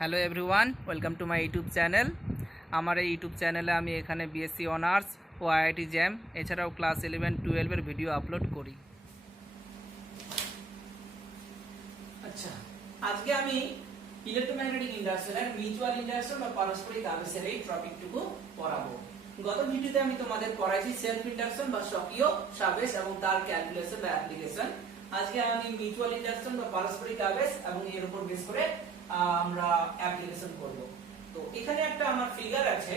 Hello everyone, welcome to my YouTube channel. আমার এই YouTube চ্যানেলে আমি এখানে বিএসসি অনার্স ও আইআইটি জ্যাম এছাড়াও ক্লাস 11-12 ভিডিও আপলোড করি। আচ্ছা, আজকে আমি ইলেকট্রোম্যাগনেটিক ইন্ডাকশনের মিউচুয়াল ইন্ডাকশন বা পারস্পরিক আবেশের এই টপিকটুকু পড়াবো। গত ভিডিওতে আমি তোমাদের পড়াইছি সেলফ ইন্ডাকশন বা স্বকীয় সাবেশ এবং তার ক্যালকুলেশন বা অ্যাপ্লিকেশন। আজকে আমি মিউচুয়াল ইন্ডাকশন বা পারস্পরিক আবেশ এবং এর উপর বেস করে আমরা অ্যাপ্লিকেশন করব। তো এখানে একটা আমার ফিগার আছে,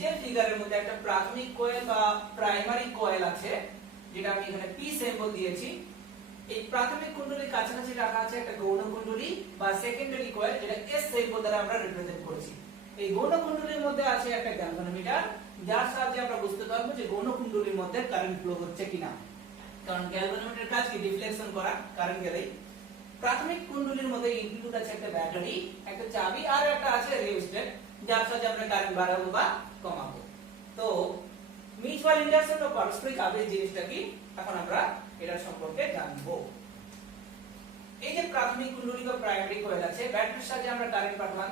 যে ফিগারের মধ্যে একটা প্রাথমিক কয়েল বা প্রাইমারি কয়েল আছে, যেটা আমি এখানে পি সিম্বল দিয়েছি। এই প্রাথমিক কুণ্ডলীর কাছাকাছি রাখা আছে একটা গৌণ কুণ্ডলী বা সেকেন্ডারি কয়েল, যেটা এস সিম্বল দ্বারা আমরা রিপ্রেজেন্ট করেছি। এই গৌণ কুণ্ডলীর মধ্যে আছে একটা গ্যালভানোমিটার, যার সাহায্যে আমরা বুঝতে পারবো যে গৌণ কুণ্ডলীর মধ্যে কারেন্ট ফ্লো হচ্ছে কিনা। কারণ গ্যালভানোমিটারের কাজ কি ডিফ্লেকশন করা, কারেন্ট গেলেই। প্রাথমিক কুণ্ডলীর মধ্যে ইনক্লুড আছে একটা ব্যাটারি, একটা চাবি আর একটা আছে রেজিস্টর, যার সাহায্যে আমরা কারেন্ট বাড়াবো বা কমাবো। তো মিউচুয়াল ইন্ডাকশন বা পারস্পরিক আবেশ জিনিসটা কি, এখন আমরা এটা সম্পর্কে জানবো। এই যে প্রাথমিক কুণ্ডলী বা প্রাইমারি কয়েল আছে, ব্যাটারির সাহায্যে আমরা কারেন্ট পাঠালাম।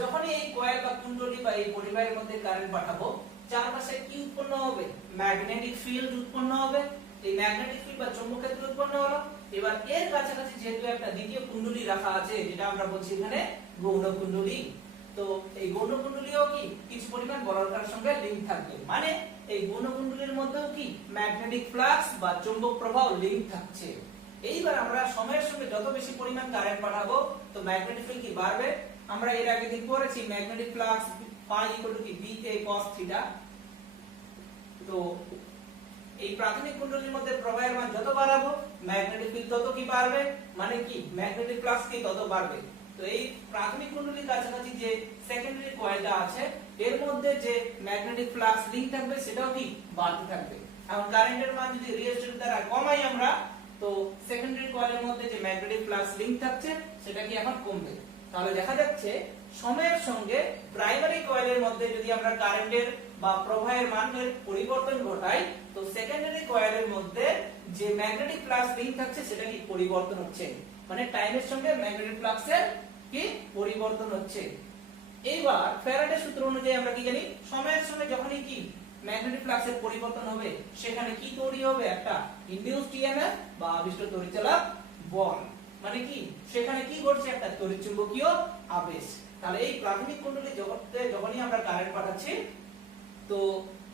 যখনই এই কয়েল বা কুণ্ডলী বা এই পরিবারের মধ্যে কারেন্ট পাঠাবো, চারপাশে কি উৎপন্ন হবে? ম্যাগনেটিক ফিল্ড উৎপন্ন হবে। এই ম্যাগনেটিক ফিল্ড বা চৌম্বক ক্ষেত্র উৎপন্ন হলো। এবার এর কাছাকাছি যেহেতু একটা দ্বিতীয় কুণ্ডলী রাখা আছে, যেটা আমরা বলছি এখানে গৌণ কুণ্ডলী, তো এই গৌণ কুণ্ডলীও কি কিছু পরিমাণ বলয়ের সঙ্গে লিংক থাকবে, মানে এই গৌণ কুণ্ডলীর মধ্যেও কি ম্যাগনেটিক ফ্লাক্স বা চৌম্বক প্রবাহ লিংক থাকছে। এইবার আমরা সময়ের সঙ্গে যত বেশি পরিমাণ কারেন্ট পাঠাবো, তো ম্যাগনেটিক ফিল্ড কি বাড়বে। আমরা এর আগে দিন পড়েছি ম্যাগনেটিক ফ্লাক্স পাই ইকুয়াল টু কি BA cos থিটা। তো এই প্রাথমিক কুণ্ডলীর মধ্যে প্রবাহের মান যত বাড়াবো, ম্যাগনেটিক ফিল্ড তত কি বাড়বে, মানে কি ম্যাগনেটিক ফ্লাক্স কি তত বাড়বে। তো এই প্রাথমিক কুণ্ডলীর কাছাকাছি যে সেকেন্ডারি কয়েলটা আছে, এর মধ্যে যে ম্যাগনেটিক ফ্লাক্স লিংক থাকবে সেটাও কি বাড়তে থাকবে। এখন কারেন্টের মান যদি রেজিস্ট্যান্স দ্বারা কমাই আমরা, তো সেকেন্ডারি কয়েলের মধ্যে যে ম্যাগনেটিক ফ্লাক্স লিংক থাকছে সেটা কি এখন কমবে। তাহলে দেখা যাচ্ছে সময়ের সঙ্গে প্রাইমারি কয়েলের মধ্যে যদি আমরা কারেন্টের বা প্রবাহের মানের পরিবর্তন ঘটাই, তো সেকেন্ডারি কয়েলের মধ্যে যে ম্যাগনেটিক ফ্লাক্স লিংক থাকছে সেটা কি পরিবর্তন হচ্ছে, মানে টাইমের সঙ্গে ম্যাগনেটিক ফ্লাক্সের কি পরিবর্তন হচ্ছে। এইবার ফ্যারাডের সূত্র অনুযায়ী আমরা কি জানি, সময়ের সঙ্গে যখনই কি ম্যাগনেটিক ফ্লাক্সের পরিবর্তন হবে, সেখানে কি তৈরি হবে? একটা ইনডিউসড ইএমএফ বা আবিষ্ট তড়িৎচালক বল, মানে কি সেখানে কি ঘটছে? একটা তড়িৎচুম্বকীয় আবেশ। তাহলে এই প্রাথমিক কুণ্ডলী জগতে যখনই আমরা কারেন্ট পাঠাচ্ছি, তো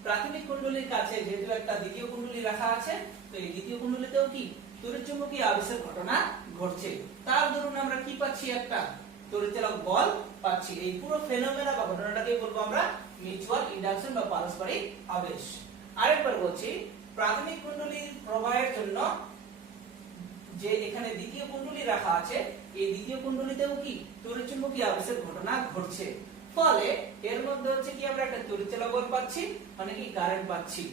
প্রাথমিক কুণ্ডলীর কাছে যেহেতু একটা দ্বিতীয় কুণ্ডলী রাখা আছে, তো এই দ্বিতীয় কুণ্ডলীতেও কি তড়িৎচুম্বকীয় আবেশের ঘটনা ঘটছে। তার দরুন আমরা কি পাচ্ছি? একটা তড়িৎচালক বল পাচ্ছি। এই পুরো ফেনোমেনা বা ঘটনাটাকে বলবো আমরা মিউচুয়াল ইন্ডাকশন বা পারস্পরিক আবেশ। আরেকবার বলছি, প্রাথমিক কুণ্ডলীর প্রবাহের জন্য যে এখানে দ্বিতীয় কুণ্ডলী রাখা আছে, এই দ্বিতীয় কুণ্ডলীতেও কি তড়িৎচুম্বকীয় আবেশের ঘটনা ঘটছে। ফলে এর মধ্যে হচ্ছে কি আমরা একটা তড়িৎচালক বল পাচ্ছি, মানে কি কারেন্ট পাচ্ছি,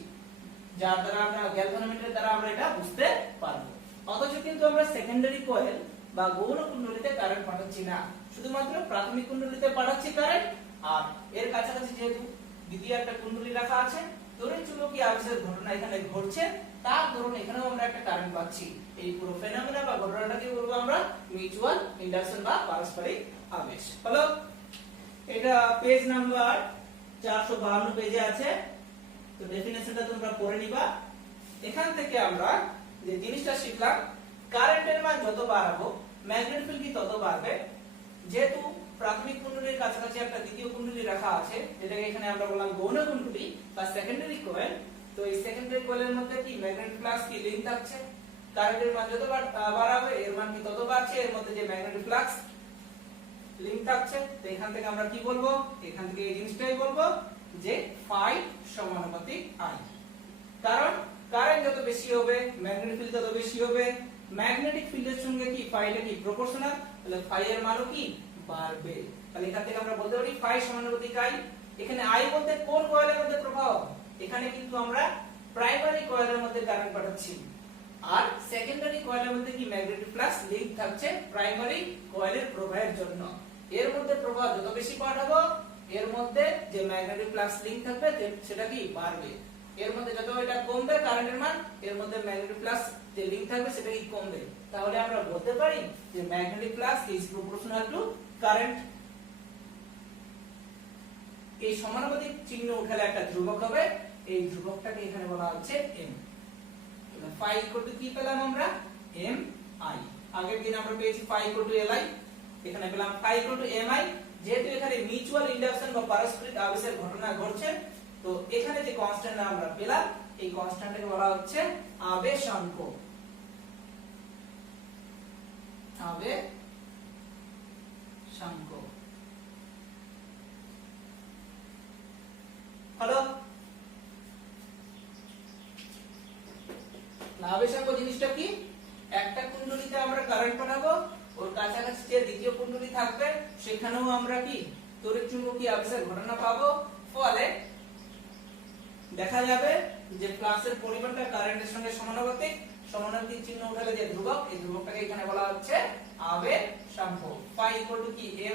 যার দ্বারা আমরা গ্যালভানোমিটারের দ্বারা আমরা এটা বুঝতে পারবো। অথচ কিন্তু আমরা সেকেন্ডারি কয়েল বা গৌণ কুণ্ডলীতে কারেন্ট পাঠাচ্ছি না, শুধুমাত্র প্রাথমিক কুণ্ডলীতে পাঠাচ্ছি কারেন্ট। আর এর কাছাকাছি যেহেতু দ্বিতীয় একটা কুণ্ডলী রাখা আছে, তড়িৎচুম্বকীয় আবেশের ঘটনা এখানে ঘটছে, তার ধরুন এখানেও আমরা একটা কারেন্ট পাচ্ছি। এই পুরো ফেনোমেনা বা ঘটনাটাকে বলবো আমরা মিউচুয়াল ইন্ডাকশন বা পারস্পরিক আবেশ। হলো, এটা পেজ নাম্বার 452 পেজে আছে। তো ডেফিনেশনটা তোমরা পড়ে নিবা। এখান থেকে আমরা যে জিনিসটা শিখলাম, কারেন্টের মান যত বাড়াবো, ম্যাগনেটিক ফিল্ড কি তত বাড়বে। যেহেতু প্রাথমিক কুণ্ডলীর কাছাকাছি একটা দ্বিতীয় কুণ্ডলী রাখা আছে, যেটাকে এখানে আমরা বললাম গৌণ কুণ্ডলী বা সেকেন্ডারি কয়েল, তো এই সেকেন্ডারি কয়েলের মধ্যে কি ম্যাগনেটিক ফ্লাক্স কি লিংক থাকছে। কারেন্টের মান যত বাড়াবে, এর মান কি তত বাড়ছে, এর মধ্যে যে ম্যাগনেটিক ফ্লাক্স লিংক থাকছে। তো এখান থেকে আমরা কি বলবো? এখান থেকে এই জিনিসটাই বলবো যে ফাই সমানুপাতিক আই। কারণ কারেন্ট যত বেশি হবে, ম্যাগনেটিক ফিল্ড তত বেশি হবে। ম্যাগনেটিক ফিল্ডের সঙ্গে কি ফাইটা কি প্রপোর্শনাল, তাহলে ফাই এর মানও কি বাড়বে। তাহলে এখান থেকে আমরা বলতে পারি ফাই সমানুপাতিক আই। এখানে আই বলতে কোন কয়েলের মধ্যে প্রবাহ? এখানে কিন্তু আমরা প্রাইমারি কয়েলের মধ্যে কারেন্ট পাঠাচ্ছি, আর সেকেন্ডারি কয়েলের মধ্যে কি ম্যাগনেটিক ফ্লাক্স লিংক থাকছে প্রাইমারি কয়েলের প্রবাহের জন্য। এর মধ্যে প্রবাহ যত বেশি পাঠাবো, এর মধ্যে যে ম্যাগনেটিক ফ্লাক্স লিংক থাকবে সেটা কি বাড়বে। এর মধ্যে যত এটা কমবে কারেন্টের মান, এর মধ্যে ম্যাগনেটিক ফ্লাক্স যে লিংক থাকবে সেটা কি কমবে। তাহলে আমরা বলতে পারি যে magnetic flux is proportional to current. এই সমানুপাতিক চিহ্ন উঠালে একটা ধ্রুবক হবে, এই ধ্রুবকটাকে এখানে বলা হচ্ছে m। phi ইকুয়াল টু কি পেলাম আমরা m i। আগের দিন আমরা পেয়েছি phi ইকুয়াল টু li, এখানে পেলাম phi equal two m i। যেহেতু এখানে মিউচুয়াল ইন্ডাকশন বা পারস্পরিক আবেশের ঘটনা ঘটছে, তো এখানে যে কনস্ট্যান্ট আমরা পেলাম এই কনস্ট্যান্টকে বলা হচ্ছে আবেশাঙ্ক। আবেশাঙ্ক হলো আবেশাঙ্ক জিনিসটা কি? একটা কুণ্ডলীতে আমরা কারেন্ট পাঠাবো, ওর কাছাকাছি যে দ্বিতীয় কুণ্ডলী থাকবে সেখানেও আমরা কি তড়িৎ চুম্বকীয় আবেশের ঘটনা পাবো। ফলে দেখা যাবে যে ফ্লাক্সের পরিমাণটা কারেন্টের সঙ্গে সমানুপাতিক, সমানুপাতিক চিহ্ন উঠালে যে ধ্রুবক, এই ধ্রুবকটাকে এখানে বলা হচ্ছে আবেশাঙ্ক। phi ইকুয়াল টু কি mi।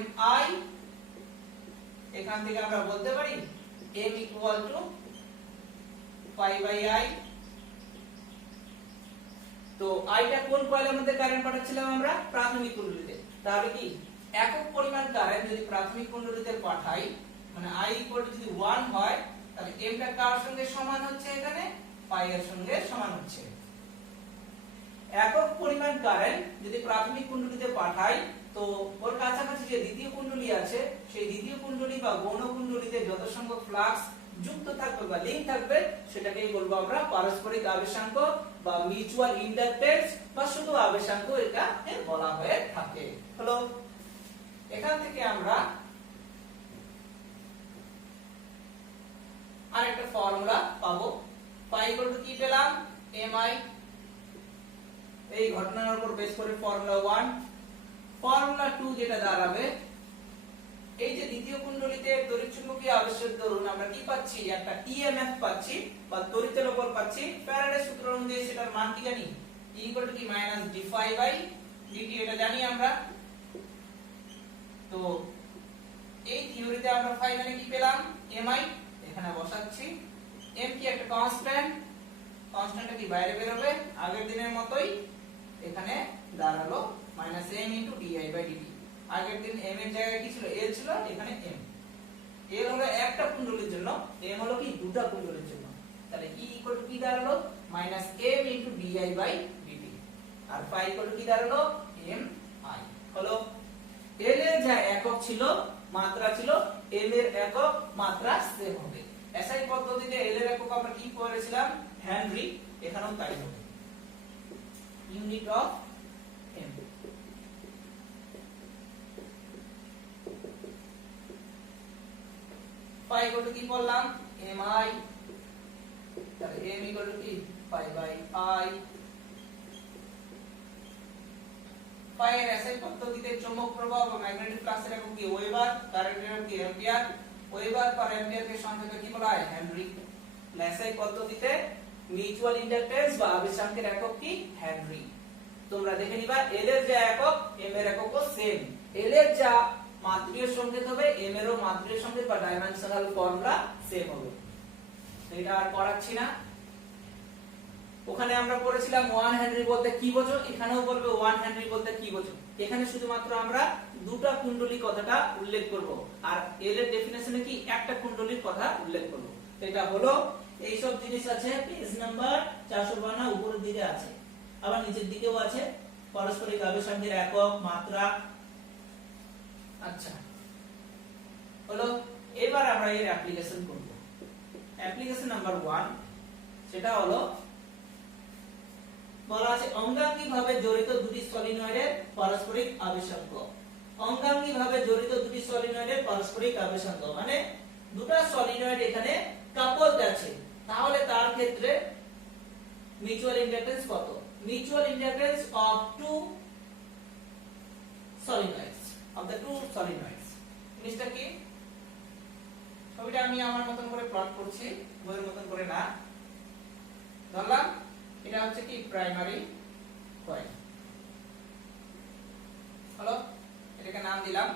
এখান থেকে আমরা বলতে পারি m equal to phi by i। তো আইটা কোন কয়েলের মধ্যে কারেন্ট পাঠাচ্ছিলাম আমরা? প্রাথমিক কুণ্ডলীতে। তাহলে কি একক পরিমাণ কারেন্ট যদি প্রাথমিক কুণ্ডলীতে পাঠাই, মানে i ইকুয়াল টু যদি 1 হয়, তাহলে m টা কার সঙ্গে সমান হচ্ছে? এখানে পাই এর সঙ্গে সমান হচ্ছে। একক পরিমাণ কারেন্ট যদি প্রাথমিক কুণ্ডলীতে পাঠাই, তো ওর কাছাকাছি যে দ্বিতীয় কুণ্ডলী আছে সেই দ্বিতীয় কুণ্ডলী বা গৌণ কুণ্ডলীতে যত সংখ্যক ফ্লাক্স যুক্ত থাকবে বা লিংক থাকবে সেটাকেই বলবো আমরা পারস্পরিক আবেশাঙ্ক বা মিউচুয়াল ইন্ডাকটেন্স বা শুধু আবেশাঙ্ক এটা বলা হয়ে থাকে। হলো এখান থেকে আমরা আরেকটা ফর্মুলা পাবো। phi ইকুয়াল টু কি পেলাম mi। এই ঘটনার উপর বেস করে ফর্মুলা 1। ফর্মুলা 2 যেটা দাঁড়াবে, এই যে দ্বিতীয় কুণ্ডলীতে তড়িৎচুম্বকীয় আবেশের দরুন আমরা কি পাচ্ছি? একটা ইএমএফ পাচ্ছি বা তড়িতের উপর পাচ্ছি। ফ্যারাডের সূত্র অনুযায়ী সেটার মান কি জানি? E ইকুয়াল টু কি minus d phi by dt, এটা জানি আমরা। তো এই থিওরিতে আমরা ফাইনালি কি পেলাম? mi এখানে বসাচ্ছি। m কি একটা কনস্ট্যান্ট, কনস্ট্যান্টটা কি বাইরে বের হবে আগের দিনের মতোই, এখানে দাঁড়ালো minus m into di by dt। আগের দিন m এর জায়গায় কি ছিল? l ছিল, এখানে m। l হলো একটা কুণ্ডলীর জন্য, m হলো কি দুটো কুণ্ডলীর জন্য। তাহলে e ইকুয়াল টু কি দাঁড়ালো? Minus m into di by dt। আর phi ইকুয়াল টু কি দাঁড়ালো? m i। হলো l এর যা একক ছিল, মাত্রা ছিল, m এর একক মাত্রা সেম হবে। এসআই পদ্ধতিতে l এর একক আমরা কি করেছিলাম? হেনরি। এখানেও তাই হবে, unit of m। phi equal to কি বললাম? mi। তাহলে m ইকুয়াল টু কি pi বাই i। phi এর এসআই পদ্ধতিতে চৌম্বক প্রবাহ বা ম্যাগনেটিক ফ্লাক্সের একক কি? ওয়েবার। কারেন্টের একক কি? অ্যাম্পিয়ার। ওয়েবার পার অ্যাম্পিয়ারকে সংক্ষেপে কি বলা হয়? হেনরি। এসআই পদ্ধতিতে মিউচুয়াল ইন্ডাকটেন্স বা আবেশাঙ্কের একক কি? হেনরি। তোমরা দেখে নিবা l এর যা একক m এর এককও সেম। l এর যা মাত্রীয় সংকেত হবে m এরও মাত্রীয় সংকেত বা ডাইমেনশনাল ফর্মুলা সেম হবে। এটা আর করাচ্ছি না। ওখানে আমরা পড়েছিলাম 1 হেনরি বলতে কি বোঝো, এখানেও বলবে 1 হেনরি বলতে কি বোঝো। এখানে শুধুমাত্র আমরা দুটো কুণ্ডলী কথাটা উল্লেখ করব, আর l এর ডেফিনিশনে কি একটা কুণ্ডলীর কথা উল্লেখ করব। এটা হলো এই সব জিনিস আছে পেজ নাম্বার 452 উপরের দিকে আছে, আবার নিচের দিকেও আছে। পারস্পরিক আবেশাঙ্কের একক, মাত্রা। আচ্ছা হলো এবার আমরা এর অ্যাপ্লিকেশন করব। অ্যাপ্লিকেশন নাম্বার 1 সেটা হলো বলা আছে অঙ্গাঙ্গিভাবে জড়িত দুটি সলিনয়েডের পারস্পরিক আবেশাঙ্ক। অঙ্গাঙ্গিভাবে জড়িত দুটি সলিনয়েডের পারস্পরিক আবেশাঙ্ক মানে দুটো সলিনয়েড এখানে কাপলড আছে, তাহলে তার ক্ষেত্রে মিউচুয়াল ইন্ডাকটেন্স কত? Mutual inductance of two solenoids, of the two solenoids. জিনিসটা কি? ছবিটা আমি আমার মতন করে প্লট করছি, বইয়ের মতন করে না। ধরলাম এটা হচ্ছে কি প্রাইমারি কয়েল। হলো এটাকে নাম দিলাম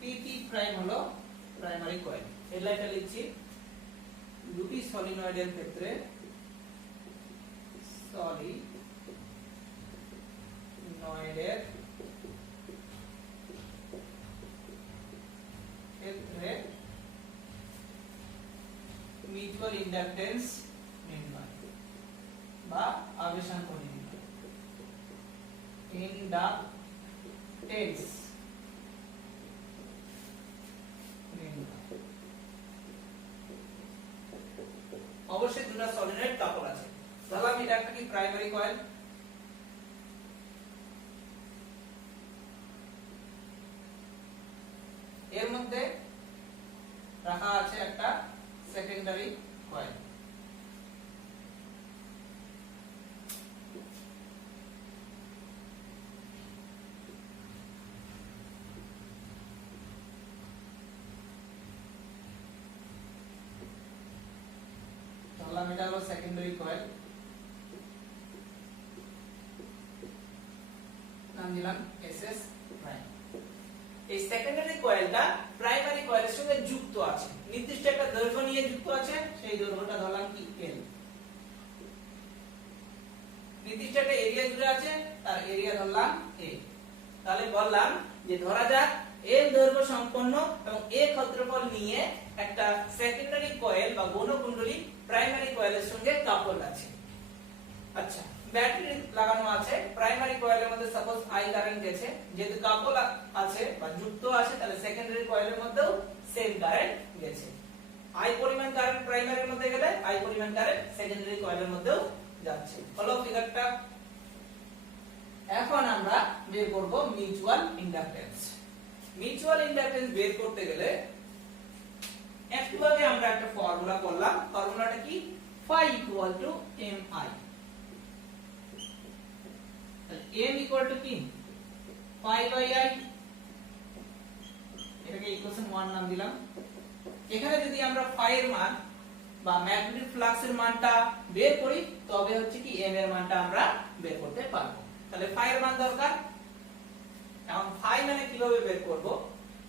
PP প্রাইম, হলো প্রাইমারি কয়েল। হেডলাইনটা লিখছি দুটি সলিনয়েডের ক্ষেত্রে সলিনয়েডের ক্ষেত্রে মিউচুয়াল ইন্ডাকটেন্স নির্ণয় বা আবেশাঙ্ক নির্ণয়। ইন্ডাকটেন্স নির্ণয়। অবশ্যই দুটো সলিনয়েড কাপল আছে। ধরলাম এটা একটা কি প্রাইমারি কয়েল, এর মধ্যে রাখা আছে একটা সেকেন্ডারি কয়েল। ধরলাম এটা হলো সেকেন্ডারি কয়েল, নাম দিলাম এসএস প্রাইম। এই সেকেন্ডারি কয়েলটা প্রাইমারি কয়েলের সঙ্গে যুক্ত আছে, নির্দিষ্ট একটা দৈর্ঘ্য নিয়ে যুক্ত আছে, সেই দৈর্ঘ্যটা ধরলাম কি এল। নির্দিষ্ট একটা এরিয়া জুড়ে আছে, তার এরিয়া ধরলাম এ। তাহলে বললাম যে ধরা যাক এল দৈর্ঘ্য সম্পন্ন এবং এ ক্ষেত্রফল নিয়ে একটা সেকেন্ডারি কয়েল বা গৌণ কুণ্ডলী প্রাইমারি কয়েলের সঙ্গে কাপল আছে। আচ্ছা, ব্যাটারি লাগানো আছে প্রাইমারি কয়েলের মধ্যে, সাপোজ আই কারেন্ট গেছে, যেহেতু কাপল আছে বা যুক্ত আছে তাহলে সেকেন্ডারি কয়েলের মধ্যেও সেম কারেন্ট গেছে। আই পরিমাণ কারেন্ট প্রাইমারির মধ্যে গেলে আই পরিমাণ কারেন্ট সেকেন্ডারি কয়েলের মধ্যেও যাচ্ছে। হলো ফিগারটা। এখন আমরা বের করব মিউচুয়াল ইন্ডাকটেন্স। মিউচুয়াল ইন্ডাকটেন্স বের করতে গেলে একটু আগে আমরা একটা ফর্মুলা করলাম। ফর্মুলাটা কি? phi equal to mi। m equal to কি? phi by i। এটাকে ইকুয়েশন 1 নাম দিলাম। এখানে যদি আমরা phi এর মান বা ম্যাগনেটিক ফ্লাক্স এর মানটা বের করি তবে হচ্ছে কি m এর মানটা আমরা বের করতে পারবো। তাহলে phi এর মান দরকার। এখন phi মানে কিভাবে বের করব?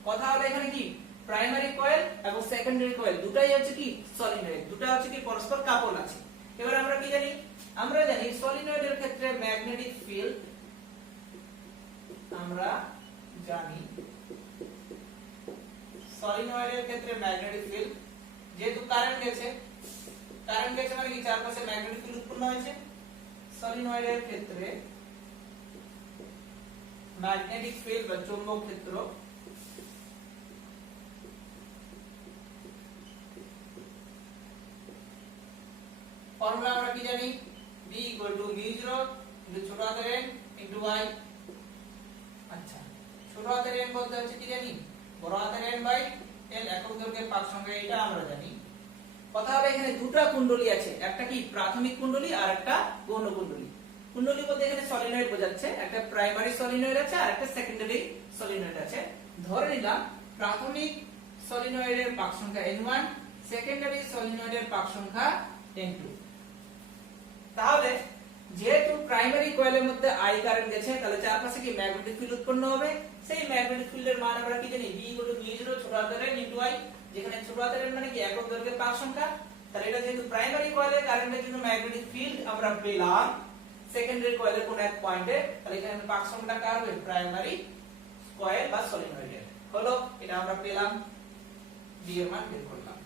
কথা হলো এখানে কি প্রাইমারি কয়েল এবং সেকেন্ডারি কয়েল দুটাই হচ্ছে কি সলিনয়েড, দুটো হচ্ছে কি পরস্পর কাপল আছে। এবার আমরা কি জানি? আমরা জানি সলিনয়েডের ক্ষেত্রে ম্যাগনেটিক ফিল্ড, আমরা জানি সলিনয়েডের ক্ষেত্রে ম্যাগনেটিক ফিল্ড, যেহেতু কারেন্ট গেছে মানে কি চারপাশে ম্যাগনেটিক ফিল্ড উৎপন্ন হয়েছে। সলিনয়েডের ক্ষেত্রে ম্যাগনেটিক ফিল্ড বা চৌম্বক ক্ষেত্র ফর্মুলা আমরা কি জানি? B equal to mu0 into ছোট হাতের n into y। আচ্ছা, ছোট হাতের n বলতে হচ্ছে কি জানি? বড় হাতের n বাই l, একক দৈর্ঘ্যের পাক সংখ্যা, এটা আমরা জানি। কথা হলো এখানে দুটো কুণ্ডলী আছে, একটা কি প্রাথমিক কুণ্ডলী আর একটা গৌণ কুণ্ডলী। কুণ্ডলী বলতে এখানে সলিনয়েড বোঝাচ্ছে, একটা প্রাইমারি সলিনয়েড আছে আর একটা সেকেন্ডারি সলিনয়েড আছে। ধরে নিলাম প্রাথমিক সলিনয়েডের পাক সংখ্যা n1, সেকেন্ডারি সলিনয়েডের পাক সংখ্যা n2। তাহলে যেহেতু প্রাইমারি কয়েলের মধ্যে আই কারেন্ট গেছে তাহলে চারপাশে কি ম্যাগনেটিক ফিল্ড উৎপন্ন হবে। সেই ম্যাগনেটিক ফিল্ডের মান আমরা কি জানি? B equal to mu0 ছোট হাতের n into y, যেখানে ছোট হাতের n মানে কি একক দৈর্ঘ্যের পাক সংখ্যা। তাহলে এটা যেহেতু প্রাইমারি কয়েলের কারেন্টের জন্য ম্যাগনেটিক ফিল্ড আমরা পেলাম সেকেন্ডারি কয়েলের কোন এক পয়েন্টে, তাহলে এখানে পাক সংখ্যাটা কার হবে? প্রাইমারি কয়েল বা সলিনয়েডের। হলো, এটা আমরা পেলাম, B এর মান বের করলাম।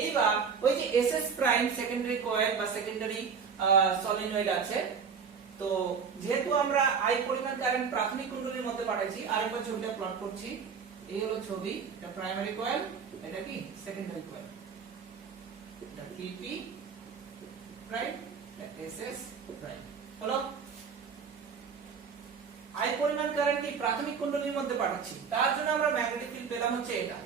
এইবার ওই যে এসএস প্রাইম সেকেন্ডারি কয়েল বা সেকেন্ডারি সলিনয়েড আছে, তো যেহেতু আমরা আই পরিমাণ কারেন্ট প্রাথমিক কুণ্ডলীর মধ্যে পাঠাইছি, আরেকবার ছবিটা প্লট করছি। এই হলো ছবি, এটা প্রাইমারি কয়েল, এটা কি সেকেন্ডারি কয়েল, এটা পিপি প্রাইম, এটা এসএস প্রাইম। হলো, আই পরিমাণ কারেন্ট কি প্রাথমিক কুণ্ডলীর মধ্যে পাঠাচ্ছি, তার জন্য আমরা ম্যাগনেটিক ফিল্ড পেলাম হচ্ছে এটা।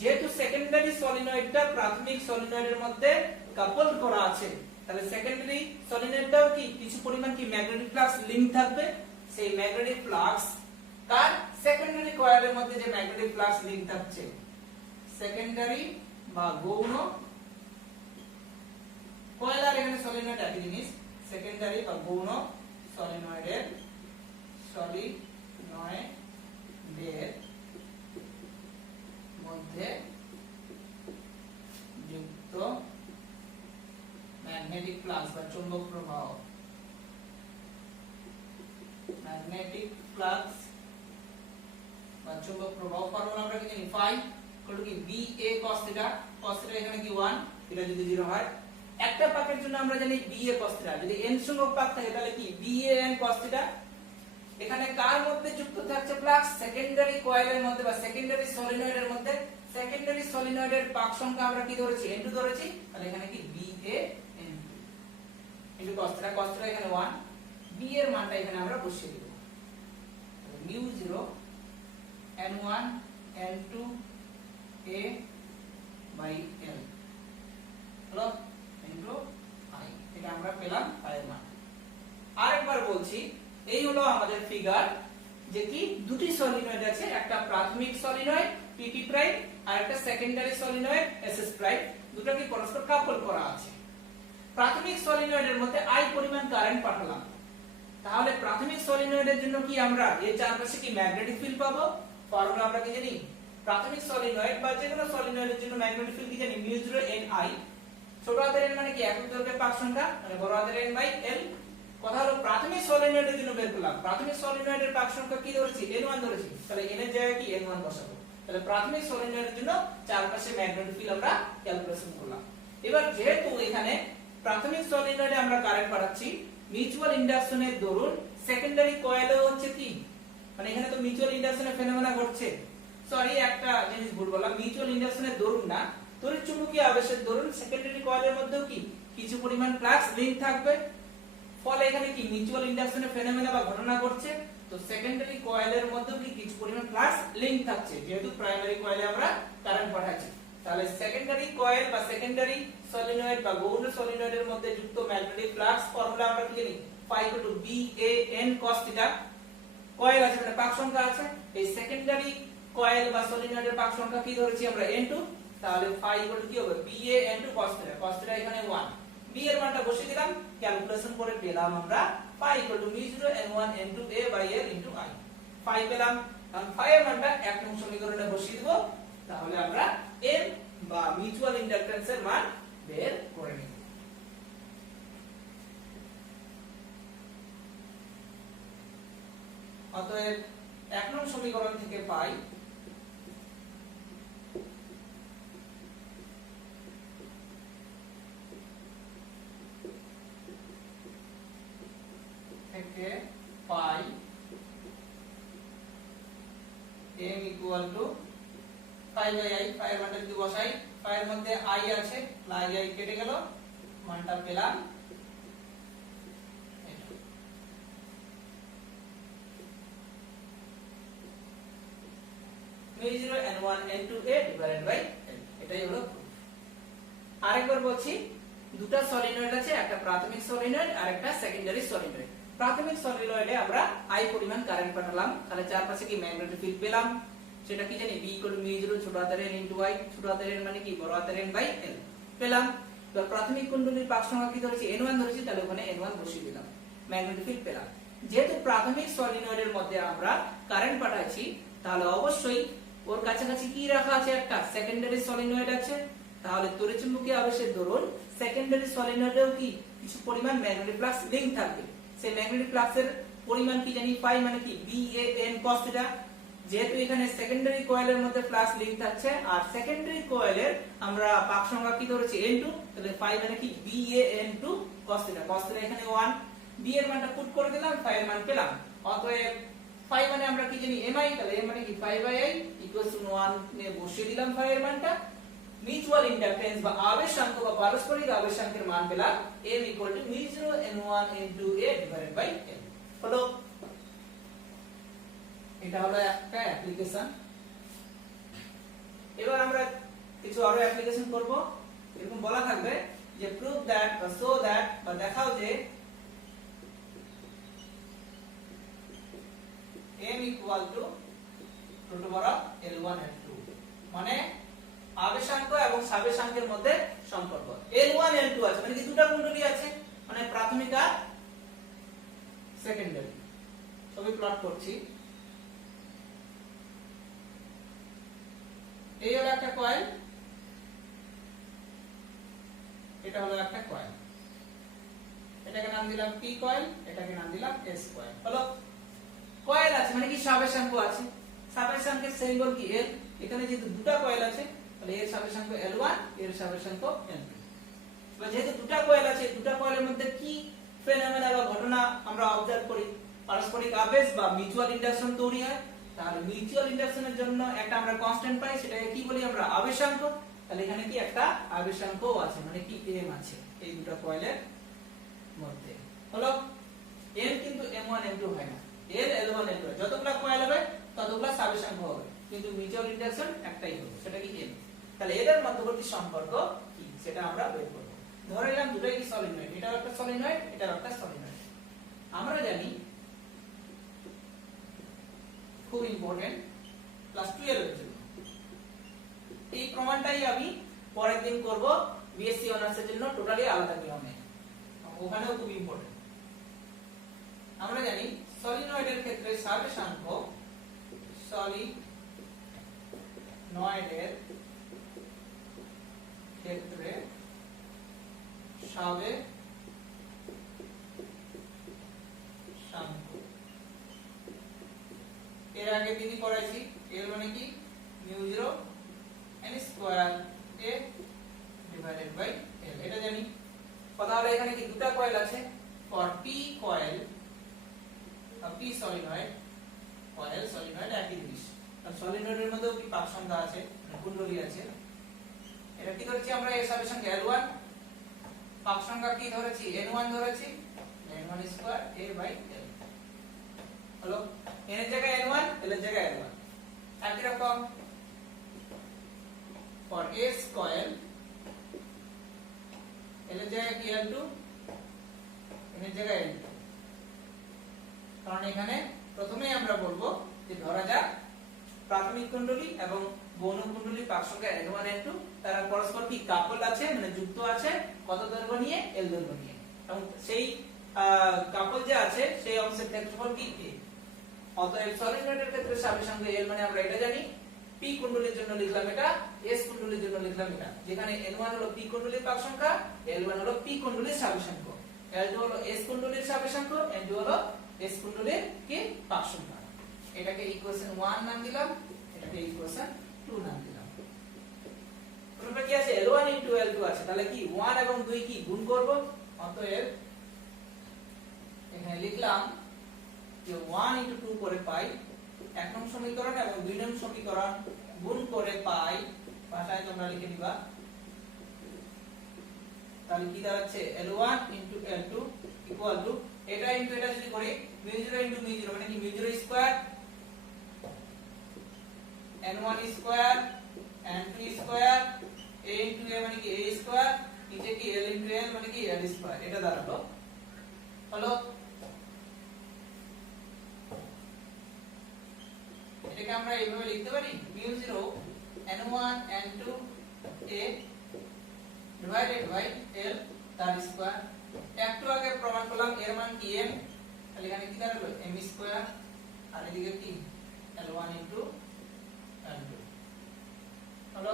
যেহেতু সেকেন্ডারি সলিনয়েডটা প্রাথমিক সলিনয়েডের মধ্যে কাপল করা আছে, তাহলে সেকেন্ডারি সলিনয়েডটাও কি কিছু পরিমাণ কি ম্যাগনেটিক ফ্লাক্স লিংক থাকবে। সেই ম্যাগনেটিক ফ্লাক্স কার? সেকেন্ডারি কয়েলের মধ্যে যে ম্যাগনেটিক ফ্লাক্স লিংক থাকছে, সেকেন্ডারি বা গৌণ কয়েল আর এখানে সলিনয়েড একই জিনিস, সেকেন্ডারি বা গৌণ সলিনয়েডের মধ্যে যুক্ত ম্যাগনেটিক ফ্লাক্স বা চৌম্বক প্রবাহ, ম্যাগনেটিক ফ্লাক্স বা চৌম্বক প্রবাহ ফর্মুলা আমরা কি জানি phi ইকুয়াল টু কি BA cos থিটা এখানে কি 1 থিটা যদি 0 হয় একটা পাকের জন্য আমরা জানি BA cos থিটা যদি n সংখ্যক পাক থাকে তাহলে কি BAN cos থিটা এখানে কার মধ্যে যুক্ত থাকছে ফ্লাক্স সেকেন্ডারি কয়েলের মধ্যে বা সেকেন্ডারি সলিনয়েডের মধ্যে সেকেন্ডারি সলিনয়েডের পাক সংখ্যা আমরা কি ধরেছি n2 ধরেছি তাহলে এখানে কি BAN2 ইনটু cos থিটা এখানে 1 B এর মানটা এখানে আমরা বসিয়ে দেব mu 0 n1 n2 a by l হলো ইনটু i এটা আমরা পেলাম i এর মান আরেকবার বলছি এই হলো আমাদের ফিগার যে কি দুটি সলিনয়েড আছে একটা প্রাথমিক সলিনয়েড pp প্রাইম আর একটা সেকেন্ডারি সলিনয়েড ss প্রাইম দুটোকে পরস্পর কাপল করা আছে প্রাথমিক সলিনয়েডের মধ্যে i পরিমাণ কারেন্ট পাঠালাম তাহলে প্রাথমিক সলিনয়েডের জন্য কি আমরা এর চারপাশে কি ম্যাগনেটিক ফিল্ড পাবো ফর্মুলা আমরা কি জানি প্রাথমিক সলিনয়েড বা যে কোনো সলিনয়েডের জন্য ম্যাগনেটিক ফিল্ড কি জানি mu 0 ni ছোট হাতের n মানে কি একক দৈর্ঘ্যের পাক সংখ্যা মানে বড় হাতের n বাই l কথা হলো প্রাথমিক সলিনয়েডের জন্য বের করলাম প্রাথমিক সলিনয়েডের পাক সংখ্যা কি ধরেছি n1 ধরেছি তাহলে n এর জায়গায় কি n1 বসাবো তাহলে প্রাথমিক সলিনয়েডের জন্য চারপাশে ম্যাগনেটিক ফিল্ড আমরা ক্যালকুলেশন করলাম এবার যেহেতু এখানে প্রাথমিক সলিনয়েডে আমরা কারেন্ট পাঠাচ্ছি মিউচুয়াল ইন্ডাকশনের দরুন সেকেন্ডারি কয়েলে হচ্ছে কি মানে এখানে তো মিউচুয়াল ইন্ডাকশনের ফেনোমেনা ঘটছে সরি একটা জিনিস ভুল বললাম মিউচুয়াল ইন্ডাকশনের দরুন না তড়িৎ চুম্বকীয় আবেশের দরুন সেকেন্ডারি কয়েলের মধ্যেও কি কিছু পরিমাণ ফ্লাক্স লিংক থাকবে ফলে এখানে কি মিউচুয়াল ইন্ডাকশনের ফেনোমেনা বা ঘটনা ঘটছে তো সেকেন্ডারি কয়েলের মধ্যেও কি কিছু পরিমাণ ফ্লাক্স লিংক থাকছে যেহেতু প্রাইমারি কয়েলে আমরা কারেন্ট পাঠাচ্ছি তাহলে সেকেন্ডারি কয়েল বা সেকেন্ডারি সলিনয়েড বা গৌণ সলিনয়েডের মধ্যে যুক্ত ম্যাগনেটিক ফ্লাক্স ফর্মুলা আমরা কি জানি phi BAN cos theta coil আছে মানে পাক সংখ্যা আছে এই সেকেন্ডারি কয়েল বা সলিনয়েডের পাক সংখ্যা কি ধরেছি আমরা n2 তাহলে phi কি হবে BAN2 cos থিটা এখানে 1 b এর মানটা বসিয়ে দিলাম ক্যালকুলেশন করে পেলাম আমরা phi mu 0 n1 n2 a by l into i phi পেলাম কারণ phi এর মানটা এক নং সমীকরণে বসিয়ে দেব তাহলে আমরা m বা মিউচুয়াল ইন্ডাকট্যান্সের মান বের করে নেব অতএব এক নং সমীকরণ থেকে পাই থেকে পাই m equal to pi by i pi এর মানটা যদি বসাই pi এর মধ্যে i আছে i কেটে গেল মানটা পেলাম mu 0 n1 n2 a divided by l এটাই হলো আরেকবার বলছি দুটো সলিনয়েড আছে একটা প্রাথমিক সলিনয়েড আর একটা সেকেন্ডারি সলিনয়েড প্রাথমিক সলিনয়েডে আমরা i পরিমাণ কারেন্ট পাঠালাম তাহলে চারপাশে কি ম্যাগনেটিক ফিল্ড পেলাম সেটা কি জানি b mu 0 ছোট হাতের n into i ছোট হাতের n মানে কি বড় হাতের n by l পেলাম তো প্রাথমিক কুণ্ডলীর পাক সংখ্যা কি ধরেছি n1 ধরেছি তাহলে ওখানে n1 বসিয়ে দিলাম ম্যাগনেটিক ফিল্ড পেলাম যেহেতু প্রাথমিক সলিনয়েডের মধ্যে আমরা কারেন্ট পাঠাচ্ছি তাহলে অবশ্যই ওর কাছাকাছি কি রাখা আছে একটা সেকেন্ডারি সলিনয়েড আছে তাহলে তড়িৎচুম্বকীয় আবেশের দরুন সেকেন্ডারি সলিনয়েডেও কি কিছু পরিমাণ ম্যাগনেটিক ফ্লাক্স লিংক থাকবে সেই ম্যাগনেটিক ফ্লাক্সের পরিমাণ কি জানি পাই মানে কি BAN cos থিটা যেহেতু এখানে সেকেন্ডারি কয়েলের মধ্যে ফ্লাক্স লিংক থাকছে আর সেকেন্ডারি কয়েলের আমরা পাক সংখ্যা কি ধরেছি n2 তাহলে পাই মানে কি BAN2 cos থিটা এখানে 1 b এর মানটা পুট করে দিলাম phi এর মান পেলাম অতএব phi মানে আমরা কি জানি mi তাহলে m মানে কি phi by i equals to 1 নিয়ে বসিয়ে দিলাম phi এর মানটা মিউচুয়াল ইন্ডাকট্যান্স বা আবেশাঙ্ক বা পারস্পরিক আবেশাঙ্কের মান পেলাম m mu 0 n1 n2 a divided by l হলো এটা হলো একটা অ্যাপ্লিকেশন এবার আমরা কিছু আরো অ্যাপ্লিকেশন করব এরকম বলা থাকবে যে প্রুভ দ্যাট বা শো দ্যাট বা দেখাও যে m equal to root over of L1 and 2 মানে আবেশাঙ্ক এবং সাবেশাঙ্কের মধ্যে সম্পর্ক L1 L2 আছে মানে কি দুটো কুণ্ডলী আছে মানে প্রাথমিক আর সেকেন্ডারি ছবি প্লট করছি এই হলো একটা কয়েল এটা হলো একটা কয়েল এটাকে নাম দিলাম P কয়েল এটাকে নাম দিলাম S কয়েল হলো কয়েল আছে মানে কি সাবেশাঙ্ক আছে সাবেশাঙ্কের সিম্বল কি L, এখানে যেহেতু দুটো কয়েল আছে তাহলে এর সাবেশাঙ্ক L1 এর সাবেশাঙ্ক L2। এবার যেহেতু দুটো কয়েল আছে, দুটো কয়েলের মধ্যে কি ফেনোমেনা বা ঘটনা আমরা অবজার্ভ করি, পারস্পরিক আবেশ বা মিউচুয়াল ইন্ডাকশন তৈরি হয়। তাহলে মিউচুয়াল ইন্ডাকশনের জন্য একটা আমরা কনস্ট্যান্ট পাই, সেটাকে কি বলি আমরা আবেশাঙ্ক। তাহলে এখানে কি একটা আবেশাঙ্কও আছে, মানে কি M আছে এই দুটো কয়েলের মধ্যে। হলো M কিন্তু M1 M2 হয় না, L L1 L2, যতগুলা কয়েল হবে ততগুলা সাবেশাঙ্ক হবে, কিন্তু মিউচুয়াল ইন্ডাকশন একটাই হবে, সেটা কি M। তাহলে এদের মধ্যবর্তী সম্পর্ক কি সেটা আমরা বের করব। ধরে নিলাম দুটোই কি সলিনয়েড, এটাও একটা সলিনয়েড, এটাও একটা সলিনয়েড। আমরা জানি খুব ইম্পর্টেন্ট ক্লাস 12 এর জন্য এই প্রমাণটাই আমি পরের দিন করব বিএসসি অনার্স এর জন্য, টোটালি আলাদা নিয়মে, ওখানেও খুব ইম্পর্টেন্ট। আমরা জানি সলিনয়েডের ক্ষেত্রে সাবেশাঙ্ক, সলিনয়েডের ক্ষেত্রে সাবেশাঙ্ক, এর আগে দিদি পড়াইছি, L মানে কি μ0 n square a divided by L, এটা জানি। কথা হলো এখানে কি দুটো কয়েল আছে, for p coil p solenoid, coil solenoid একই জিনিস। আর সলিনয়েডের মধ্যেও কি পাক সংখ্যা আছে, কুণ্ডলী আছে। এটা কি ধরেছি আমরা এর সাবেশাঙ্ক L1, পাক সংখ্যা কি ধরেছি N1 ধরেছি, n1 square a by L। হলো n এর জায়গায় N1, L এর জায়গায় L1। একই রকম ফর s কয়েল, L এর জায়গায় কি L2, n এর জায়গায় L2। কারণ এখানে প্রথমেই আমরা বলবো যে ধরা যাক প্রাথমিক কুণ্ডলী এবং গৌণ কুণ্ডলীর পাক সংখ্যা N1 N2, তারা পরস্পর কি কাপল আছে, মানে যুক্ত আছে, কত দৈর্ঘ্য নিয়ে L দৈর্ঘ্য নিয়ে, এবং সেই কাপল যে আছে সেই অংশের ক্ষেত্রফল কি A। অতএব সলিনয়েডের ক্ষেত্রে সাবেশাঙ্ক L মানে আমরা এটা জানি, p কুণ্ডলীর জন্য লিখলাম এটা, s কুণ্ডলীর জন্য লিখলাম এটা, যেখানে N1 হলো p কুণ্ডলীর পাক সংখ্যা, L1 হলো p কুণ্ডলীর সাবেশাঙ্ক, L2 হলো s কুণ্ডলীর সাবেশাঙ্ক, N2 হলো s কুণ্ডলীর কি পাক সংখ্যা। এটাকে ইকুয়েশন 1 নাম দিলাম, এটাকে ইকুয়েশন 2 নাম দিলাম। প্রথমে কি আছে L1 L2 আছে, তাহলে কি 1 এবং 2 কি গুণ করব। অতএব এখানে লিখলাম যে 1 2 করে পাই 1 নং সমীকরণ এবং 2 নং সমীকরণ গুণ করে পাই, ভাষায় তোমরা লিখে দিবা। তাহলে কি দাঁড়াচ্ছে L1 L2 ইকুয়াল টু, এটা ইনটু এটা যদি করি μ0 ইনটু μ0 মানে কি μ0 square, n1 square, n2 square, a into a মানে কি a স্কয়ার, নিচে কি l ইনটু l মানে কি l স্কয়ার, এটা দাঁড়ালো। হলো এটাকে আমরা এইভাবে লিখতে পারি μ0 n1 n2 a divided by l তার স্কয়ার। একটু আগে প্রমাণ করলাম এর মান কি m, তাহলে এখানে কি দাঁড়ালো m স্কয়ার, আর এদিকে কি l1 ইনটু l2। হলো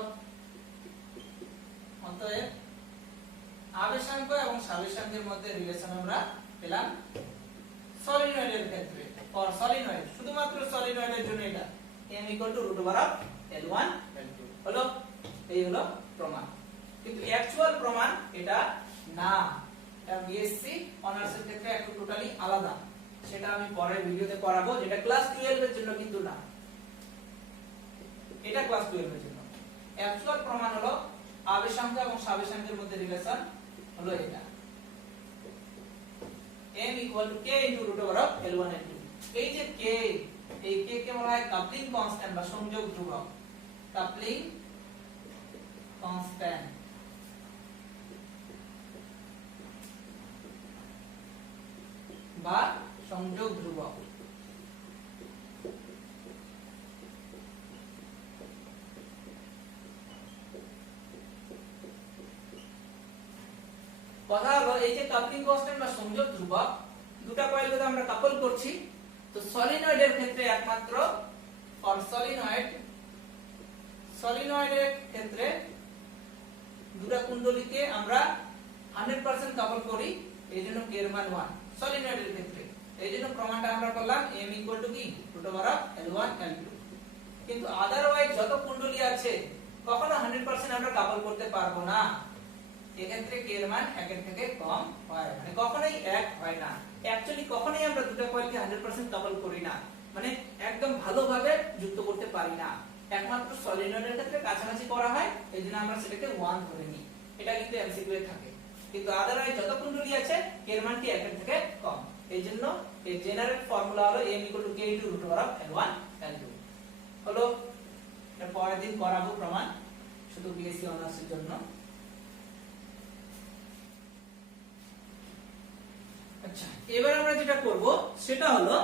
অতএব আবেশাঙ্ক এবং সাবেশাঙ্কের মধ্যে রিলেশন আমরা পেলাম সলিনয়েডের ক্ষেত্রে। ফর সলিনয়েড, শুধুমাত্র সলিনয়েডের জন্য এটা m √L1 L2। হলো এই হলো প্রমাণ, কিন্তু অ্যাকচুয়াল প্রমাণ এটা না, এটা বিএসসি অনার্স এর ক্ষেত্রে একটু টোটালি আলাদা, সেটা আমি পরের ভিডিওতে করাবো, যেটা ক্লাস 12 এর জন্য কিন্তু না, এটা ক্লাস 12 এর জন্য। অ্যাকচুয়াল প্রমাণ হলো আবেশাঙ্ক এবং সাবেশাঙ্কের মধ্যে রিলেশন হলো এটা, m k √L1 L2। এই যে k, এই k কে বলা হয় কাপলিং কনস্ট্যান্ট বা সংযোগ ধ্রুবক, কাপলিং কনস্ট্যান্ট বা সংযোগ ধ্রুবক। কথা হলো এই যে কাপলিং কনস্ট্যান্ট বা সংযোগ ধ্রুবক, দুটো কয়েল যদি আমরা কাপল করছি, তো সলিনয়েডের ক্ষেত্রে একমাত্র ফর সলিনয়েডের ক্ষেত্রে দুটো কুণ্ডলীকে আমরা 100% কাপল করি, এইজন্য k এর মান 1 সলিনয়েডের ক্ষেত্রে। এইজন্য প্রমাণটা আমরা করলাম m কি √L1 L2। কিন্তু আদারওয়াইজ যত কুণ্ডলী আছে কখনো 100% আমরা কাপল করতে পারবো না। এক্ষেত্রে k এর মান 1 এর থেকে কম হয়, মানে কখনোই 1 হয় না। অ্যাকচুয়ালি কখনোই আমরা দুটো কয়েলকে 100% কাপল করি না, মানে একদম ভালোভাবে যুক্ত করতে পারি না। একমাত্র সলিনয়েডের ক্ষেত্রে কাছাকাছি করা হয়, এইজন্য আমরা সেটাকে 1 ধরে নিই। এটা কিন্তু এমসিকিউ এ থাকে। কিন্তু আদারওয়াইজ যত কুণ্ডলী আছে k এর মান কি 1 এর থেকে কম। এইজন্য এই জেনারেল ফর্মুলা হলো m = k * √L1 L2 হলো। এর পরের দিন করাবো প্রমাণ, শুধু বিএসসি অনার্সের জন্য। আচ্ছা, এবার আমরা যেটা করব সেটা হলো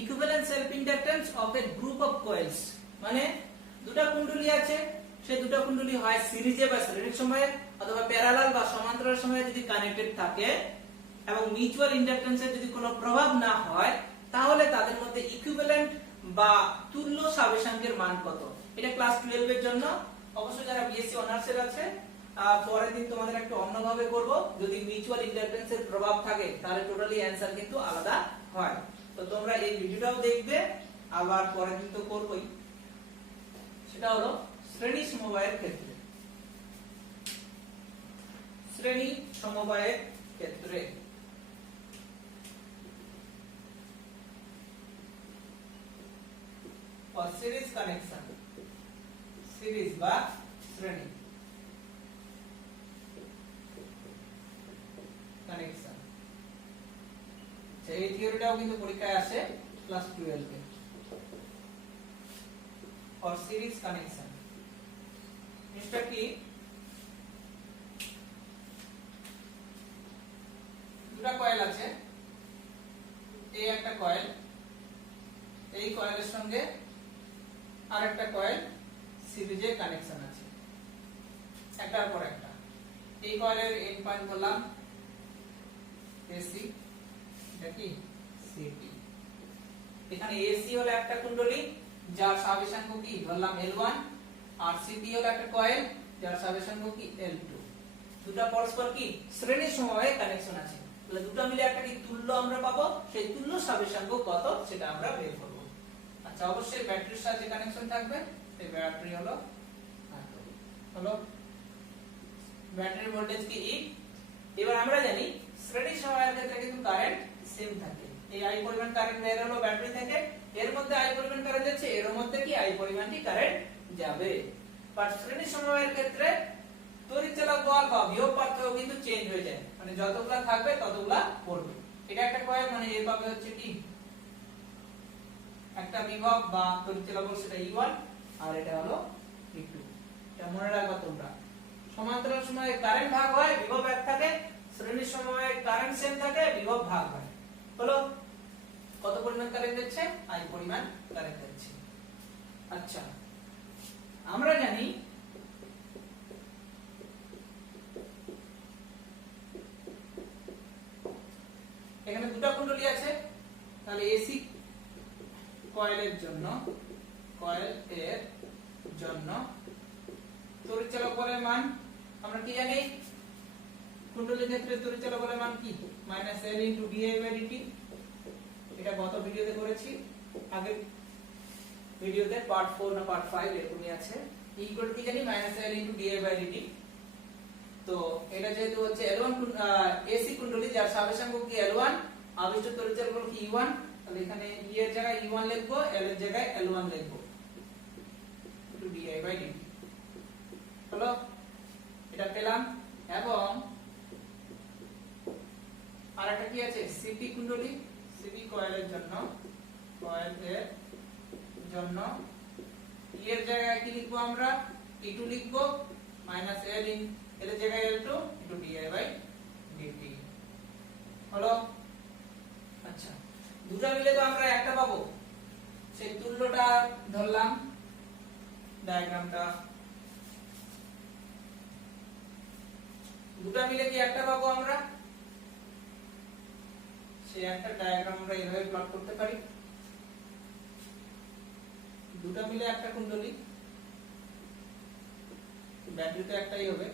equivalent self inductance of A group of coals. মানে দুটো কুণ্ডলী আছে, সেই দুটো কুণ্ডলী হয় সিরিজে বা শ্রেণিক সময়ে অথবা প্যারালাল বা সমান্তরাল সময়ে যদি কানেক্টেড থাকে এবং মিউচুয়াল ইন্ডাকট্যান্সের যদি কোনো প্রভাব না হয়, তাহলে তাদের মধ্যে ইকুইভ্যালেন্ট বা তুল্য স্বাবেশাঙ্কের মান কত। এটা ক্লাস 12 এর জন্য। অবশ্যই যারা বিএসসি অনার্সের আছে পরের দিন তোমাদের একটু অন্যভাবে করব। যদি মিউচুয়াল ইন্ডাকট্যান্সের প্রভাব থাকে তাহলে টোটালি অ্যানসার কিন্তু আলাদা হয়। তো তোমরা এই ভিডিওটাও দেখবে, আবার পরের দিন তো করবই। সেটা হলো শ্রেণী সমবায়ের ক্ষেত্রে। শ্রেণী সমবায়ের ক্ষেত্রে সিরিজ কানেকশন, সিরিজ বা শ্রেণী কানেকশন। এই থিওরিটাও কিন্তু পরীক্ষায় আসে class 12 A. For series connection এটা কি, দুটো কয়েল আছে, এই একটা কয়েল, এই কয়েলের সঙ্গে আরেকটা কয়েল সিরিজে কানেকশন আছে একটার পর একটা। এই কয়েলের এন্ড পয়েন্ট ধরলাম এসি, এটা কি সিটি। এখানে এসি হলো একটা কুণ্ডলী যার স্বাবেশাঙ্ক কি ধরলাম L1, আর সিটি হলো একটা কয়েল যার স্বাবেশাঙ্ক কি L2। দুটো পরস্পর কি শ্রেণী সমবায়ে কানেকশন আছে, তাহলে দুটো মিলে একটা কি তুল্য আমরা পাবো। সেই তুল্য স্বাবেশাঙ্ক কত সেটা আমরা বের করব। আচ্ছা, অবশ্যই ব্যাটারির সাথে কানেকশন থাকবে। এই ব্যাটারি হলো ব্যাটারি ভোল্টেজ কি E। এবার আমরা জানি শ্রেণী সমবায়ের ক্ষেত্রে কিন্তু কারেন্ট সেম থাকে। এই I পরিমাণ কারেন্ট বের হলো ব্যাটারি থেকে, এর মধ্যে I পরিমাণ কারেন্ট যাচ্ছে, এর মধ্যে কি I পরিমাণটি কারেন্ট যাবে। বাট শ্রেণী সমবায়ের ক্ষেত্রে তড়িৎচালক বল বা বিভব পার্থক্য কিন্তু চেঞ্জ হয়ে যায়, মানে যতগুলা থাকবে ততগুলা পড়বে। এটা একটা কয়েল, মানে এর পাবে হচ্ছে কি একটা বিভব বা তড়িৎচালক বল, সেটা E1, আর এটা হলো E2। এটা মনে রাখবা তোমরা। সমান্তরাল সময়ে কারেন্ট ভাগ হয়, বিভব এক থাকে। শ্রেণী সময়ে কারেন্ট সেম থাকে, বিভব ভাগ হয়। হলো কত পরিমাণ কারেন্ট যাচ্ছে, I পরিমাণ কারেন্ট যাচ্ছে। আচ্ছা, আমরা জানি এখানে দুটো কুণ্ডলী আছে, তাহলে এসি কয়েলের জন্য তড়িৎচালক বলের মান আমরা কি জানি, কুণ্ডলীর ক্ষেত্রে তড়িৎচালক বলের মান কি -L * dI/dt। এটা গত ভিডিওতে করেছি, আগের ভিডিওতে পার্ট 4 না পার্ট 5 এরকমই আছে। E = কি জানি -L * dI/dt। তো এটা যেহেতু হচ্ছে L1 এসি কুণ্ডলী যার স্বাবেশাঙ্ক কি L1, আবিষ্ট তড়িৎচালক বল কি E1, তাহলে এখানে E এর জায়গায় E1 লিখবো, L এর জায়গায় L1 লিখবো, dI/dt হলো। এটা পেলাম। এবং আরেকটা কি আছে, সিটি কুণ্ডলী, সিটি কয়েলের জন্য E এর জায়গায় কি লিখবো আমরা, E2 লিখবো, -L এর জায়গায় L2 dI/dt হলো। আচ্ছা, দুটো মিলে তো আমরা একটা পাবো, সেই তুল্যটা ধরলাম, ডায়াগ্রামটা দুটো মিলে কি একটা পাবো আমরা, সেই একটা ডায়াগ্রাম আমরা এইভাবে প্লট করতে পারি। দুটো মিলে একটা কুণ্ডলী, ব্যাটারি তো একটাই হবে,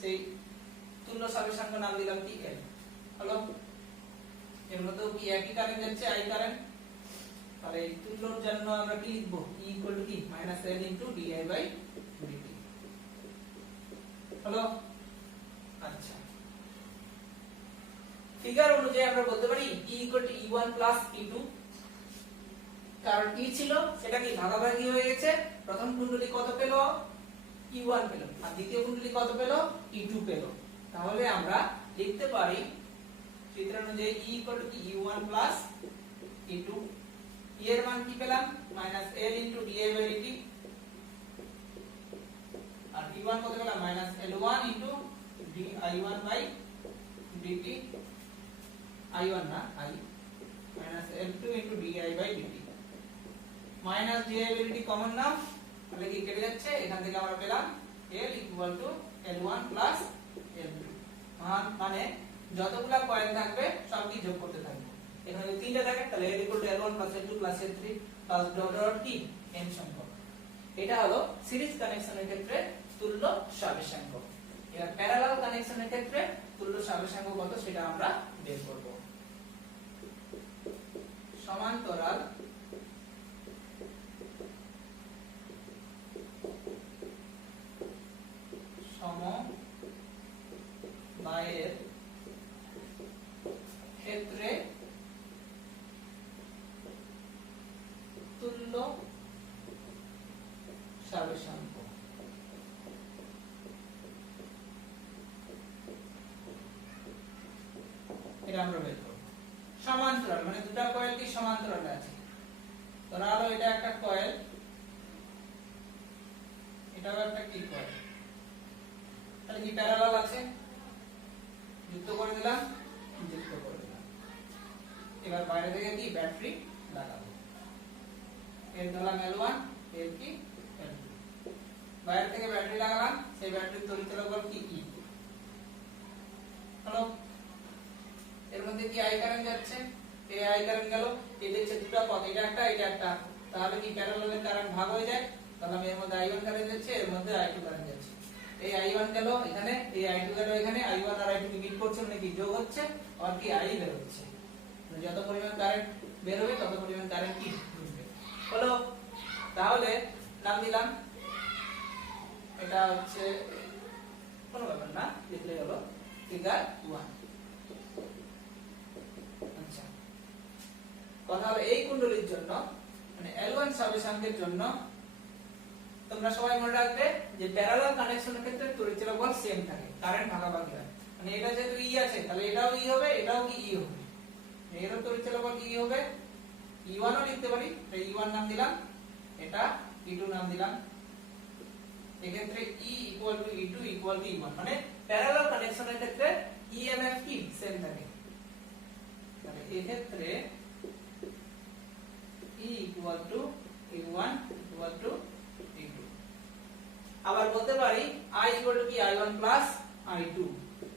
সেই তুল্য স্বাবেশাঙ্ক নাম দিলাম কি L। হলো, এর মধ্যেও কি একই কারেন্ট যাচ্ছে, I কারেন্ট। তাহলে এই তুল্যর জন্য আমরা কি লিখব E ইকুয়াল টু কি minus L into di by dt হলো। আচ্ছা, ফিগার অনুযায়ী আমরা বলতে পারি E equal to E1 plus E2, কারণ কি ছিল সেটা কি ভাগাভাগি হয়ে গেছে। প্রথম কুণ্ডলী কত পেল E1 পেল, আর দ্বিতীয় কুণ্ডলী কত পেল E2 পেল। তাহলে আমরা লিখতে পারি সূত্র অনুযায়ী E equal to E1 plus E2, E এর মান কি পেলাম minus L into di by dt, আর E1 কত পেলাম minus L1 into di1 by dt, I1 না I, minus L2 into di by dt, minus di by dt common নাও, তাহলে কি কেটে যাচ্ছে, এখান থেকে আমরা পেলাম L equal to L1 plus L2, মানে যতগুলা কয়েল থাকবে সব কি যোগ করতে থাকবে। এখানে যদি তিনটা থাকে তাহলে L equal to L1 plus L2 plus L3 plus dot dot কি n সংখ্যক। এটা হলো সিরিজ কানেকশনের ক্ষেত্রে তুল্য স্বাবেশাঙ্ক। এবার প্যারালাল কানেকশনের ক্ষেত্রে তুল্য স্বাবেশাঙ্ক কত সেটা আমরা বের করব। সমান্তরাল সমবায়ের ক্ষেত্রে তুল্য স্বাবেশাঙ্ক এটা আমরা বের করব। সমান্তরাল মানে দুটো কয়েল কি সমান্তরালে আছে, ধরা হলো এটা একটা কয়েল, এটাও একটা কি কয়েল, তাহলে কি প্যারালাল আছে, যুক্ত করে দিলাম, যুক্ত করে দিলাম। এবার বাইরে থেকে কি ব্যাটারি লাগাবো, এর দিলাম L1, এর কি L2, বাইরে থেকে ব্যাটারি লাগালাম, সেই ব্যাটারির তড়িৎ বল কি E। হলো, এর মধ্যে কি I কারেন্ট যাচ্ছে, এই I কারেন্ট গেল, এই দেখছে দুটো পথ, এটা একটা এটা একটা, তাহলে কি প্যারালালের কারেন্ট ভাগ হয়ে যায়, তাহলে এর মধ্যে I1 কারেন্ট যাচ্ছে, এর মধ্যে I2 কারেন্ট যাচ্ছে, এই I1 গেল এখানে, এই I2 গেল এখানে, I1 আর I2 মিট করছে মানে কি যোগ হচ্ছে, আর কি I বের হচ্ছে, মানে যত পরিমাণ কারেন্ট বের হবে তত পরিমাণ কারেন্ট কি ঢুকবে। হলো, তাহলে নাম দিলাম, এটা হচ্ছে কোনো ব্যাপার না, লিখলে হলো ফিগার 1। আচ্ছা, কথা হলো এই কুণ্ডলীর জন্য মানে L1 স্বাবেশাঙ্কের জন্য তোমরা সবাই মনে রাখবে যে প্যারালাল কানেকশনের ক্ষেত্রে তড়িৎ বল সেম থাকে, কারেন্ট ভাগাভাগি হয়। মানে এটা যেহেতু E আছে তাহলে এটাও E হবে, এটাও কি E হবে, এরও তড়িৎ বল কি হবে, E1 ও লিখতে পারি, তাই E1 নাম দিলাম, এটা E2 নাম দিলাম। এক্ষেত্রে E equal two E2 equal to E1, মানে প্যারালাল কানেকশনের ক্ষেত্রে EMF কি সেম থাকে। তাহলে এই ক্ষেত্রে E equal to E1 equal to E2। আবার বলতে পারি I ইকুয়াল টু কি I1 plus I2,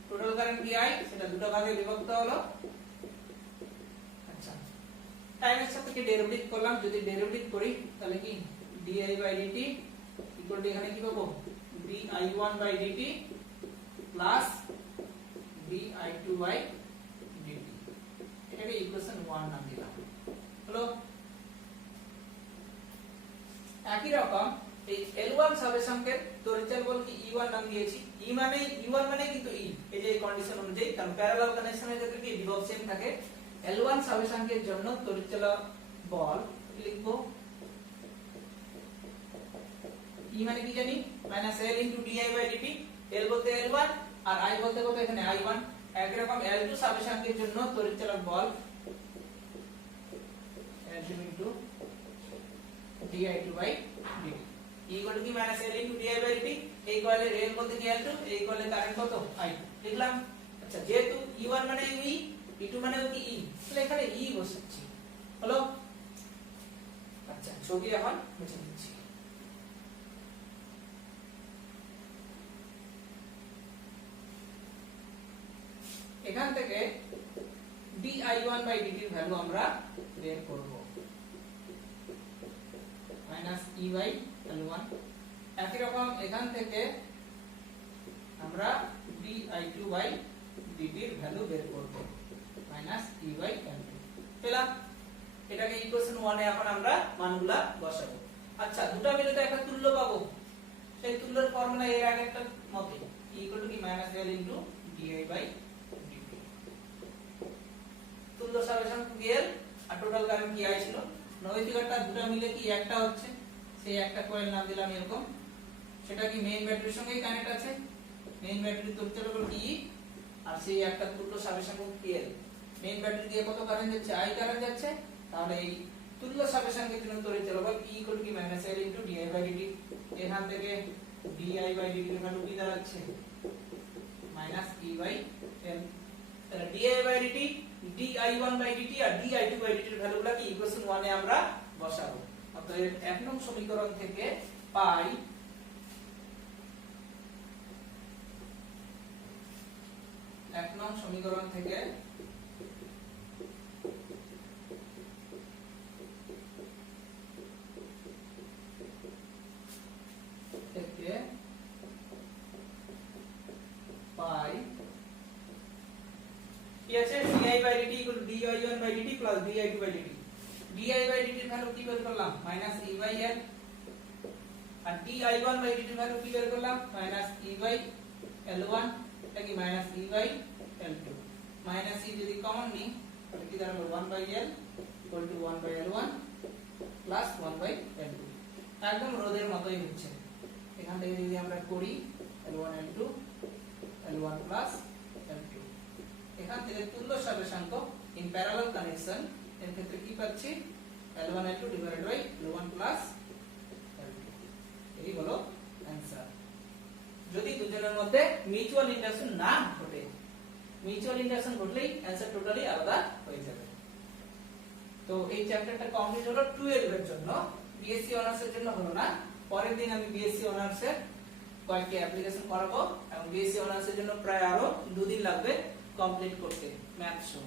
total current কি I সেটা দুটো ভাগে বিভক্ত হলো। আচ্ছা, টাইমের সাথে কি ডেরিভেটিভ করলাম, যদি ডেরিভেটিভ করি তাহলে কি di by dt equal to এখানে কি পাবো di1 by dt plus di2 by dt, এটাকে ইকুয়েশন 1 নাম দিলাম। হলো, একই রকম এই L1 স্বাবেশাঙ্কের তড়িৎ বল কি E1 নাম দিয়েছি, E1 মানে কিন্তু E, এই যে কন্ডিশন অনুযায়ী, কারণ প্যারালাল কানেকশনের ক্ষেত্রে কি বিভব সেম থাকে। L1 স্বাবেশাঙ্কের জন্য তড়িৎ বল লিখবো E মানে কি জানি minus L into di by dt, L বলতে L1 আর I বলতে কত এখানে I1। একই রকম L2 স্বাবেশাঙ্কের জন্য তড়িৎ বল L2 into di2 by dt equal to কি minus L into di by dt, এই কয়েলের L বলতে কি L2, এই কয়েলের কারেন্ট কত I2 লিখলাম। আচ্ছা, যেহেতু E1 মানে E, E2 মানে কি E, তাহলে এখানে E বসাচ্ছি। হলো, আচ্ছা ছবি এখন মুছে দিচ্ছি। এখান থেকে di1 বাই dt এর ভ্যালু আমরা বের করব, মাইনাস E বাই L1। একই রকম এখান থেকে আমরা di2 বাই dt এর ভ্যালু বের করব, মাইনাস E বাই L2 পেলাম। এটাকে ইকুয়েশন 1 এ এখন আমরা মানগুলা বসাবো। আচ্ছা, দুটো মিলে তো একটা তুল্য পাবো। সেই তুল্যের ফর্মুলা এর আগেরটার মতই, E = কি -L * di/dt। তুল্য সাবেশন PL আর টোটাল কারেন্ট কি I ছিল। ওই ফিগারটা দুটো মিলে কি একটা হচ্ছে, সেই একটা কয়েল নাম দিলাম এরকম। সেটা কি মেইন ব্যাটারির সঙ্গেই কানেক্ট আছে। মেইন ব্যাটারির তড়িৎ হলো কি, আর সেই একটা তুল্য সাবেশন PL। মেইন ব্যাটারি দিয়ে কত কারেন্ট যাচ্ছে, I কারেন্ট যাচ্ছে। তাহলে এই তুল্য সাবেশাঙ্কের জন্য তড়িৎ চলাবল E = কি -L * di/dt। এখান থেকে di/dt এর ভ্যালু কি দাঁড়াচ্ছে, -E/L। তাহলে di/dt, di1/dt আর di2/dt এর ভ্যালুগুলো কি ইকুয়েশন 1 এ আমরা বসাবো। অতএব 1 নং সমীকরণ থেকে পাই কি আছে, di/dt = di1/dt + di2/dt। di/dt এর ভ্যালু কি বের করলাম, -E/L। আর di1/dt এর ভ্যালু কি বের করলাম, -E/L1। এটা কি -E/L2। -E যদি কমন নিই তাহলে কি দাঁড়াবে, 1/L = 1/L1 + 1/L2। একদম রোধের মতই হচ্ছে। এখান থেকে যদি আমরা করি L1 L2 L1 + L2, এখান থেকে তুল্য সাবেশাঙ্ক ইন প্যারালাল কানেকশন এর ক্ষেত্রে কি পাচ্ছি, L1 L2 / L1 + L2। এই হলো आंसर। যদি দুজনের মধ্যে মিউচুয়াল ইন্ডাকশন না ঘটে, মিউচুয়াল ইন্ডাকশন ঘটলেই आंसर টোটালি আলাদা হয়ে যাবে। তো এই চ্যাপ্টারটা কমপ্লিট হলো 12 এর জন্য, বিএসসি অনার্স এর জন্য হলো না। পরের দিন আমি বিএসসি অনার্স এর কয়েকটি অ্যাপ্লিকেশন করাবো এবং বিএসসি অনার্স এর জন্য প্রায় আরো 2 দিন লাগবে কমপ্লিট করতে ম্যাথ সহ।